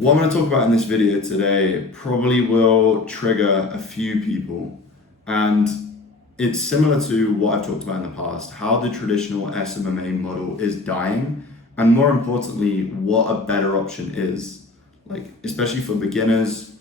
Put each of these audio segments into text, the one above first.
What I'm going to talk about in this video today probably will trigger a few people, and it's similar to what I've talked about in the past, how the traditional SMMA model is dying, and more importantly, what a better option is. Like, especially for beginners,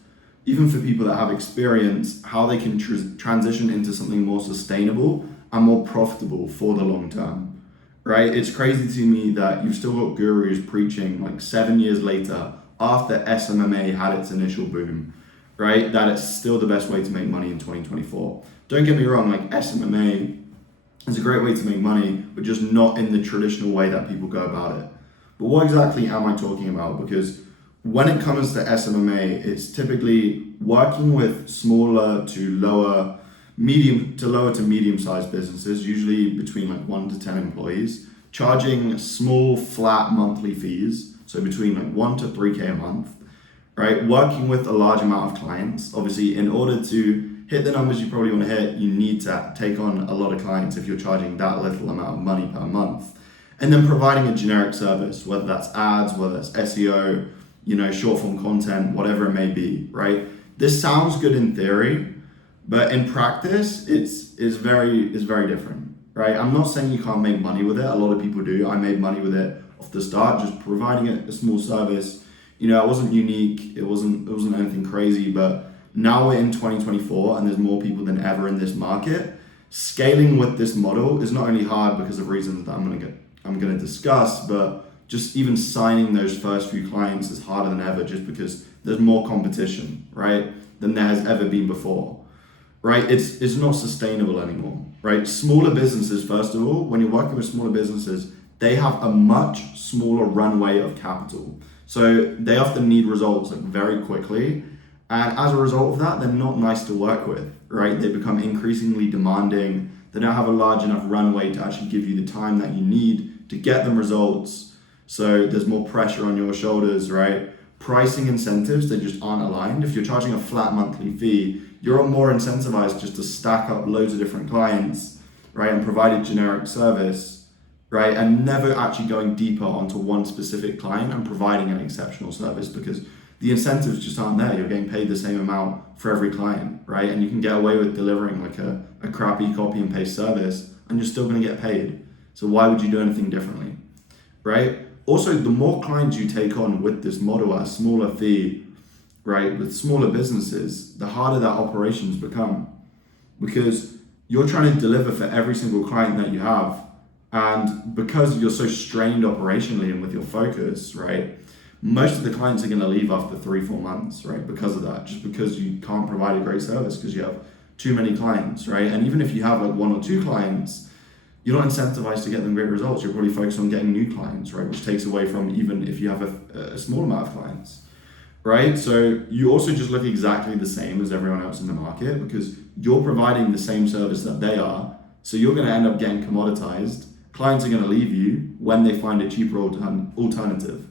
even for people that have experience, how they can transition into something more sustainable and more profitable for the long term, right? It's crazy to me that you've still got gurus preaching like 7 years later, after SMMA had its initial boom, right? That it's still the best way to make money in 2024. Don't get me wrong, like SMMA is a great way to make money, but just not in the traditional way that people go about it. But what exactly am I talking about? Because when it comes to SMMA, it's typically working with smaller to lower to medium-sized businesses, usually between like 1 to 10 employees, charging small flat monthly fees, so between like 1 to 3K a month, right? Working with a large amount of clients. Obviously, in order to hit the numbers you probably want to hit, you need to take on a lot of clients if you're charging that little amount of money per month. And then providing a generic service, whether that's ads, whether that's SEO, short form content, whatever it may be, right? This sounds good in theory, but in practice, it's very different, right? I'm not saying you can't make money with it. A lot of people do. I made money with it off the start, just providing a small service. It wasn't unique. It wasn't anything crazy, but now we're in 2024 and there's more people than ever in this market. Scaling with this model is not only hard because of reasons that I'm going to discuss, but just even signing those first few clients is harder than ever just because there's more competition, right, than there has ever been before, right? It's not sustainable anymore, right? Smaller businesses, first of all, when you're working with smaller businesses, they have a much smaller runway of capital. So they often need results like very quickly. And as a result of that, they're not nice to work with, right? They become increasingly demanding. They don't have a large enough runway to actually give you the time that you need to get them results. So there's more pressure on your shoulders, right? Pricing incentives, they just aren't aligned. If you're charging a flat monthly fee, you're more incentivized just to stack up loads of different clients, right? And provide a generic service, right? And never actually going deeper onto one specific client and providing an exceptional service because the incentives just aren't there. You're getting paid the same amount for every client, right? And you can get away with delivering like a crappy copy and paste service and you're still gonna get paid. So why would you do anything differently, right? Also, the more clients you take on with this model at a smaller fee, right, with smaller businesses, the harder that operations become because you're trying to deliver for every single client that you have. And because you're so strained operationally and with your focus, right, most of the clients are going to leave after 3-4 months, right, because of that, just because you can't provide a great service because you have too many clients, right? And even if you have like 1 or 2 clients, you're not incentivized to get them great results. You're probably focused on getting new clients, right? Which takes away from even if you have a small amount of clients, right? So you also just look exactly the same as everyone else in the market because you're providing the same service that they are. So you're going to end up getting commoditized. Clients are going to leave you when they find a cheaper alternative,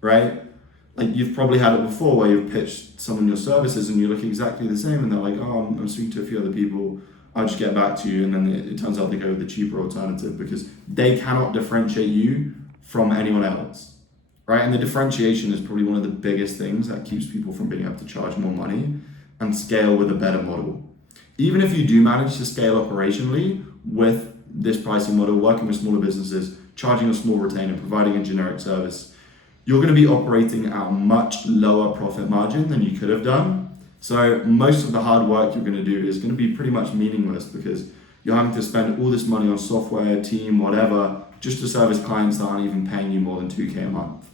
right? Like you've probably had it before where you've pitched someone your services and you look exactly the same and they're like, oh, I'm speaking to a few other people. I'll just get back to you, and then it turns out they go with the cheaper alternative because they cannot differentiate you from anyone else, right? And the differentiation is probably one of the biggest things that keeps people from being able to charge more money and scale with a better model. Even if you do manage to scale operationally with this pricing model, working with smaller businesses, charging a small retainer, providing a generic service, you're going to be operating at a much lower profit margin than you could have done. So most of the hard work you're going to do is going to be pretty much meaningless because you're having to spend all this money on software, team, whatever, just to service clients that aren't even paying you more than 2K a month,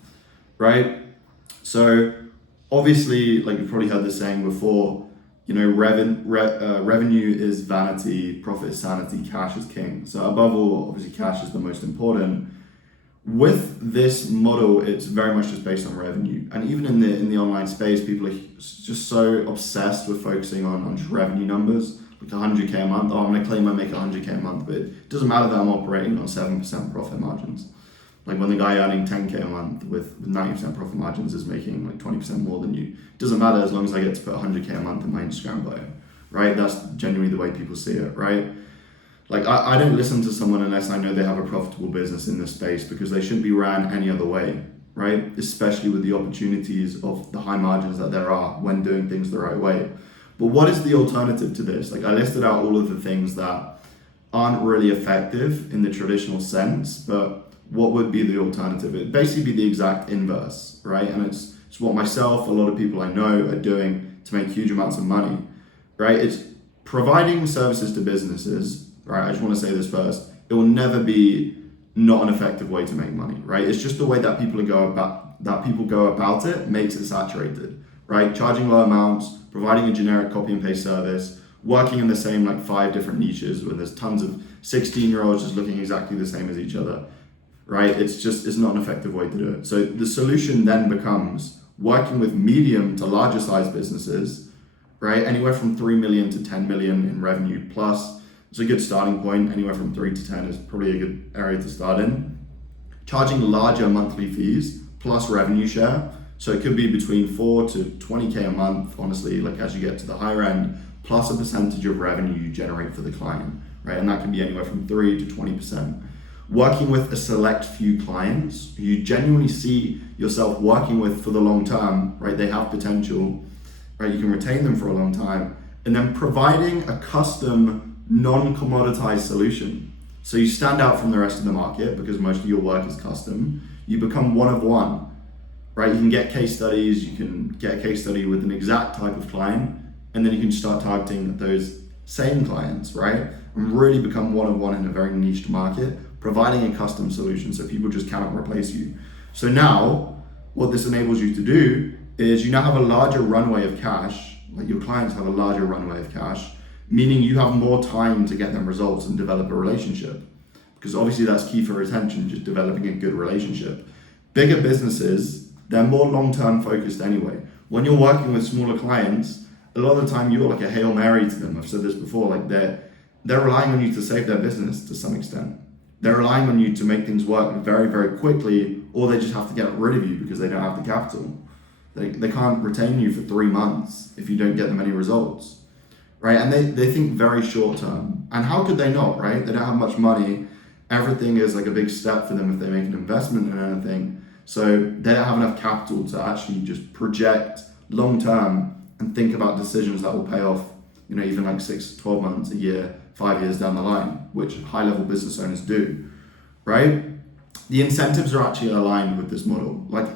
right? So obviously, like you've probably heard this saying before, revenue is vanity, profit is sanity, cash is king. So above all, obviously cash is the most important. With this model, it's very much just based on revenue. And even in the online space, people are just so obsessed with focusing on just revenue numbers, like 100K a month. Oh, I'm gonna claim I make 100K a month, but it doesn't matter that I'm operating on 7% profit margins. Like when the guy earning 10K a month with 90% profit margins is making like 20% more than you. It doesn't matter as long as I get to put 100K a month in my Instagram bio, right? That's genuinely the way people see it, right? Like I don't listen to someone unless I know they have a profitable business in this space because they shouldn't be ran any other way. right? Especially with the opportunities of the high margins that there are when doing things the right way. But what is the alternative to this? Like, I listed out all of the things that aren't really effective in the traditional sense, but what would be the alternative? It'd basically be the exact inverse, right? And it's what myself, a lot of people I know are doing to make huge amounts of money, right? It's providing services to businesses, right? I just want to say this first. It will never be not an effective way to make money, right? It's just the way that people go about it makes it saturated, right? Charging low amounts, providing a generic copy and paste service, working in the same like 5 different niches where there's tons of 16-year-olds just looking exactly the same as each other, right? It's not an effective way to do it. So the solution then becomes working with medium to larger size businesses, right? Anywhere from 3 million to 10 million in revenue plus. It's a good starting point. Anywhere from 3 to 10 is probably a good area to start in. Charging larger monthly fees plus revenue share. So it could be between 4 to 20K a month, honestly, like as you get to the higher end, plus a percentage of revenue you generate for the client, right? And that can be anywhere from 3 to 20%. Working with a select few clients who you genuinely see yourself working with for the long term, right? They have potential, right? You can retain them for a long time. And then providing a custom, non-commoditized solution. So you stand out from the rest of the market because most of your work is custom. You become one of one, right? You can get case studies, you can get a case study with an exact type of client, and then you can start targeting those same clients, right? And really become one of one in a very niche market, providing a custom solution so people just cannot replace you. So now, what this enables you to do is you now have a larger runway of cash, like your clients have a larger runway of cash, meaning you have more time to get them results and develop a relationship. Because obviously that's key for retention, just developing a good relationship. Bigger businesses, they're more long-term focused anyway. When you're working with smaller clients, a lot of the time you're like a Hail Mary to them. I've said this before, like they're relying on you to save their business to some extent. They're relying on you to make things work very, very quickly, or they just have to get rid of you because they don't have the capital. They can't retain you for 3 months if you don't get them any results, right? And they think very short term. And how could they not, right? They don't have much money. Everything is like a big step for them if they make an investment in anything. So they don't have enough capital to actually just project long term and think about decisions that will pay off, even like 6, 12 months, a year, 5 years down the line, which high level business owners do, right? The incentives are actually aligned with this model. Like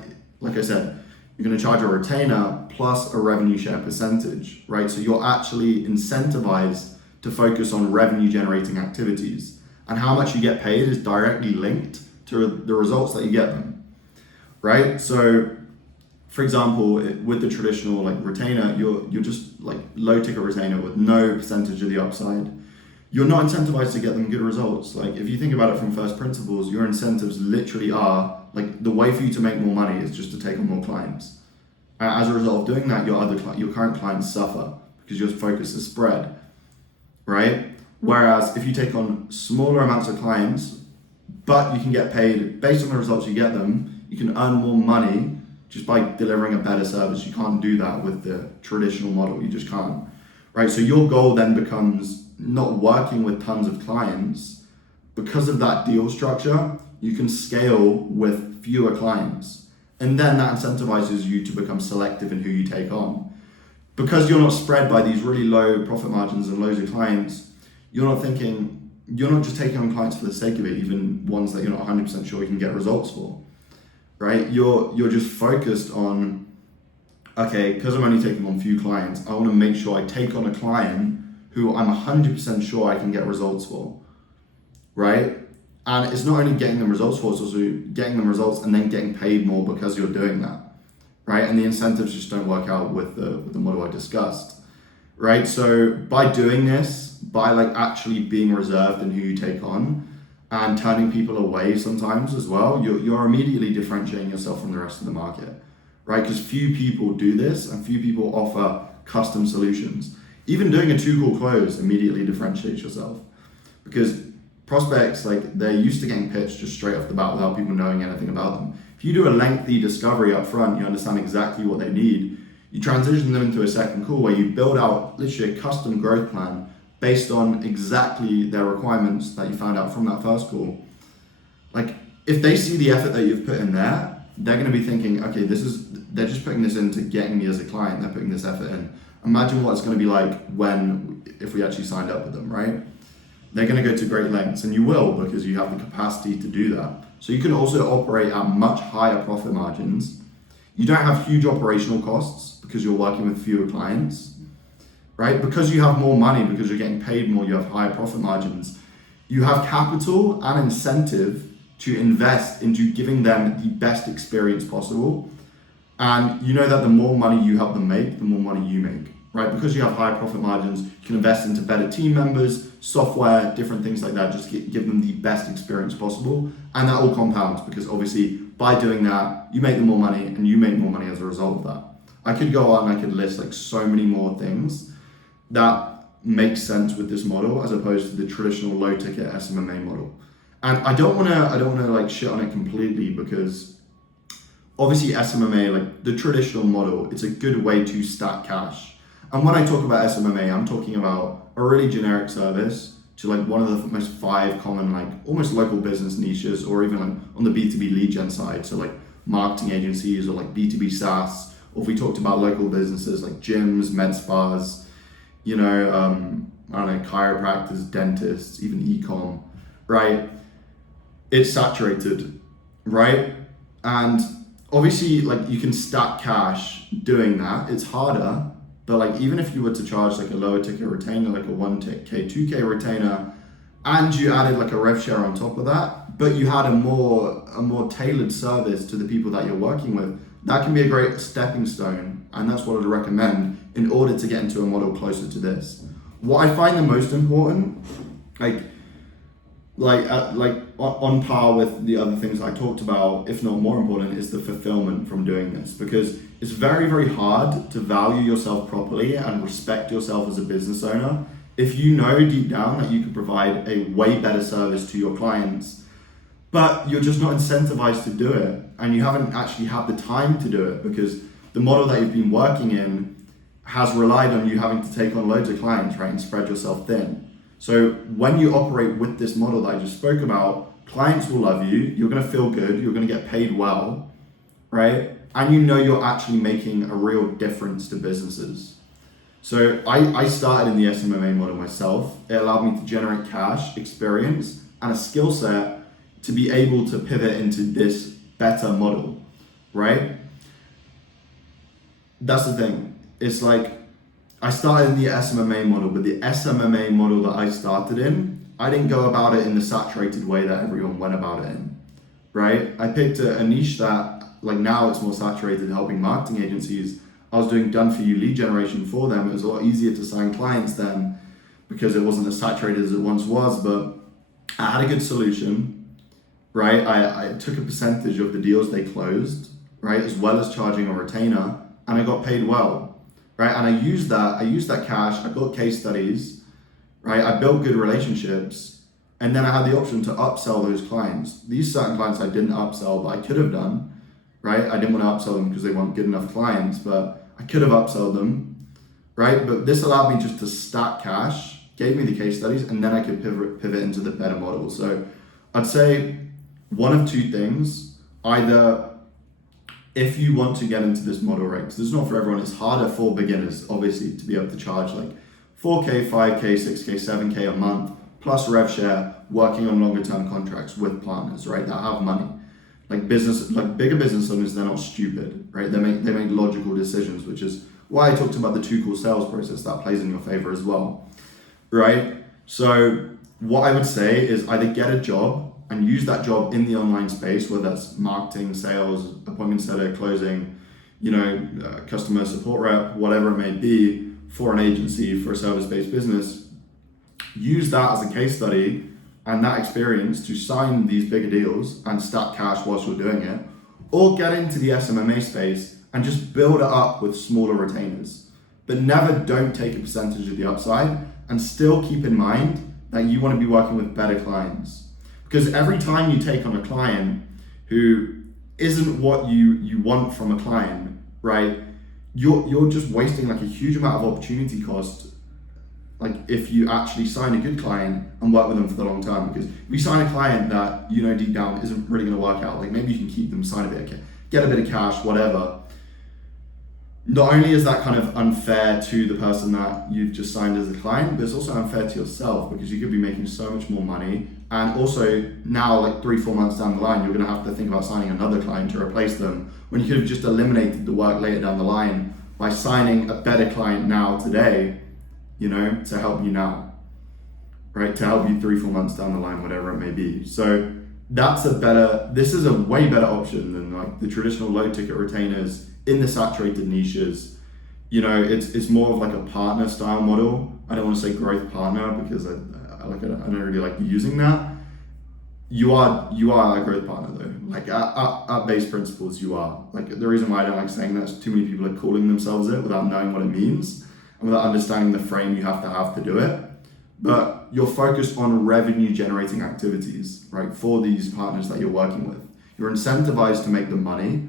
I said, you're going to charge a retainer plus a revenue share percentage, right? So you're actually incentivized to focus on revenue generating activities, and how much you get paid is directly linked to the results that you get them, right? So for example, with the traditional like retainer, you're just like low ticket retainer with no percentage of the upside. You're not incentivized to get them good results. Like if you think about it from first principles, your incentives literally are like the way for you to make more money is just to take on more clients. As a result of doing that, your current clients suffer because your focus is spread, right? Whereas if you take on smaller amounts of clients, but you can get paid based on the results you get them, you can earn more money just by delivering a better service. You can't do that with the traditional model. You just can't, right? So your goal then becomes not working with tons of clients. Because of that deal structure, you can scale with fewer clients. And then that incentivizes you to become selective in who you take on. Because you're not spread by these really low profit margins and loads of clients, you're not just taking on clients for the sake of it, even ones that you're not 100% sure you can get results for. Right? You're just focused on, okay, because I'm only taking on few clients, I want to make sure I take on a client who I'm 100% sure I can get results for, right? And it's not only getting them results for, it's also getting them results and then getting paid more because you're doing that, right? And the incentives just don't work out with the model I discussed, right? So by doing this, by like actually being reserved in who you take on, and turning people away sometimes as well, you're immediately differentiating yourself from the rest of the market, right? Because few people do this and few people offer custom solutions. Even doing a 2-call close immediately differentiates yourself, because prospects, like they're used to getting pitched just straight off the bat without people knowing anything about them. If you do a lengthy discovery up front, you understand exactly what they need, you transition them into a second call where you build out literally a custom growth plan based on exactly their requirements that you found out from that first call. Like if they see the effort that you've put in there, they're going to be thinking, okay, they're just putting this into getting me as a client. They're putting this effort in. Imagine what it's going to be like if we actually signed up with them, right? They're going to go to great lengths, and you will, because you have the capacity to do that. So you can also operate at much higher profit margins. You don't have huge operational costs because you're working with fewer clients, right? Because you have more money, because you're getting paid more, you have higher profit margins. You have capital and incentive to invest into giving them the best experience possible. And you know that the more money you help them make, the more money you make, right? Because you have higher profit margins, you can invest into better team members, software, different things like that, just give them the best experience possible. And that all compounds, because obviously by doing that, you make them more money and you make more money as a result of that. I could go on, I could list like so many more things that make sense with this model as opposed to the traditional low ticket SMMA model. And I don't wanna like shit on it completely, because obviously SMMA, like the traditional model, it's a good way to stack cash. And when I talk about SMMA, I'm talking about a really generic service to like one of the most 5 common, like almost local business niches, or even like on the B2B lead gen side. So like marketing agencies, or like B2B SaaS, or if we talked about local businesses like gyms, med spas, I don't know, chiropractors, dentists, even e-com, right? It's saturated, right? And obviously like you can stack cash doing that. It's harder. But like, even if you were to charge like a lower ticket retainer, like a 1K, 2K retainer, and you added like a rev share on top of that, but you had a more tailored service to the people that you're working with, that can be a great stepping stone. And that's what I'd recommend in order to get into a model closer to this. What I find the most important, like on par with the other things I talked about, if not more important, is the fulfillment from doing this. Because it's very, very hard to value yourself properly and respect yourself as a business owner if you know deep down that you could provide a way better service to your clients, but you're just not incentivized to do it, and you haven't actually had the time to do it because the model that you've been working in has relied on you having to take on loads of clients, right, and spread yourself thin. So when you operate with this model that I just spoke about, clients will love you, you're going to feel good, you're going to get paid well, right? And you know you're actually making a real difference to businesses. So I started in the SMMA model myself. It allowed me to generate cash, experience, and a skill set to be able to pivot into this better model, right? That's the thing. It's like, I started in the SMMA model, but the SMMA model that I started in, I didn't go about it in the saturated way that everyone went about it in, right? I picked a niche that, like now it's more saturated, helping marketing agencies. I was doing done for you lead generation for them. It was a lot easier to sign clients then because it wasn't as saturated as it once was, but I had a good solution, right? I took a percentage of the deals they closed, right? As well as charging a retainer, and I got paid well, right? And I used that cash, I built case studies, right? I built good relationships, and then I had the option to upsell those clients. These certain clients I didn't upsell, but I could have done, right? I didn't want to upsell them because they weren't good enough clients, but I could have upsold them, right? But this allowed me just to stack cash, gave me the case studies, and then I could pivot into the better model. So I'd say one of two things: either if you want to get into this model, right, because it's not for everyone, it's harder for beginners, obviously, to be able to charge like 4K, 5K, 6K, 7K a month, plus rev share, working on longer term contracts with partners, right, that have money. Like bigger business owners, they're not stupid, right? They make logical decisions, which is why I talked about the 2 call sales process. That plays in your favor as well, right? So what I would say is either get a job and use that job in the online space, whether that's marketing, sales, appointment setter, closing, customer support rep, whatever it may be, for an agency, for a service-based business. Use that as a case study and that experience to sign these bigger deals and stack cash whilst you're doing it, or get into the SMMA space and just build it up with smaller retainers. But don't take a percentage of the upside, and still keep in mind that you want to be working with better clients. Because every time you take on a client who isn't what you want from a client, right, you're just wasting like a huge amount of opportunity cost. Like if you actually sign a good client and work with them for the long term, because if you sign a client that deep down isn't really going to work out, like maybe you can keep them, sign a bit of get a bit of cash, whatever. Not only is that kind of unfair to the person that you've just signed as a client, but it's also unfair to yourself because you could be making so much more money. And also now, like 3-4 months down the line, you're gonna have to think about signing another client to replace them when you could have just eliminated the work later down the line by signing a better client now today, you know, to help you now, right? To help you 3-4 months down the line, whatever it may be. So this is a way better option than like the traditional low ticket retainers in the saturated niches. You know, it's more of like a partner style model. I don't want to say growth partner because I don't really like using that. You are a growth partner though. Like at base principles, you are. Like the reason why I don't like saying that is too many people are calling themselves it without knowing what it means and without understanding the frame you have to do it. But you're focused on revenue generating activities, right? For these partners that you're working with. You're incentivized to make them money,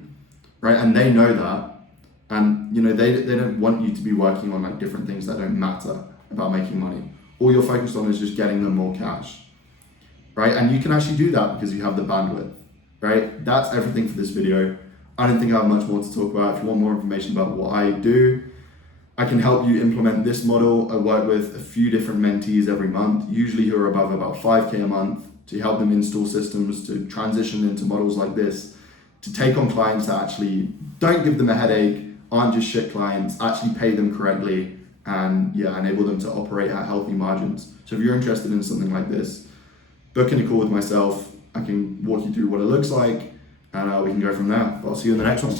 right? And they know that. And you know, they don't want you to be working on like different things that don't matter about making money. All you're focused on is just getting them more cash, right? And you can actually do that because you have the bandwidth, right? That's everything for this video. I don't think I have much more to talk about. If you want more information about what I do, I can help you implement this model. I work with a few different mentees every month, usually who are above about 5K a month, to help them install systems, to transition into models like this, to take on clients that actually don't give them a headache, aren't just shit clients, actually pay them correctly, and enable them to operate at healthy margins. So if you're interested in something like this, book in a call with myself. I can walk you through what it looks like, and we can go from there. But I'll see you in the next one.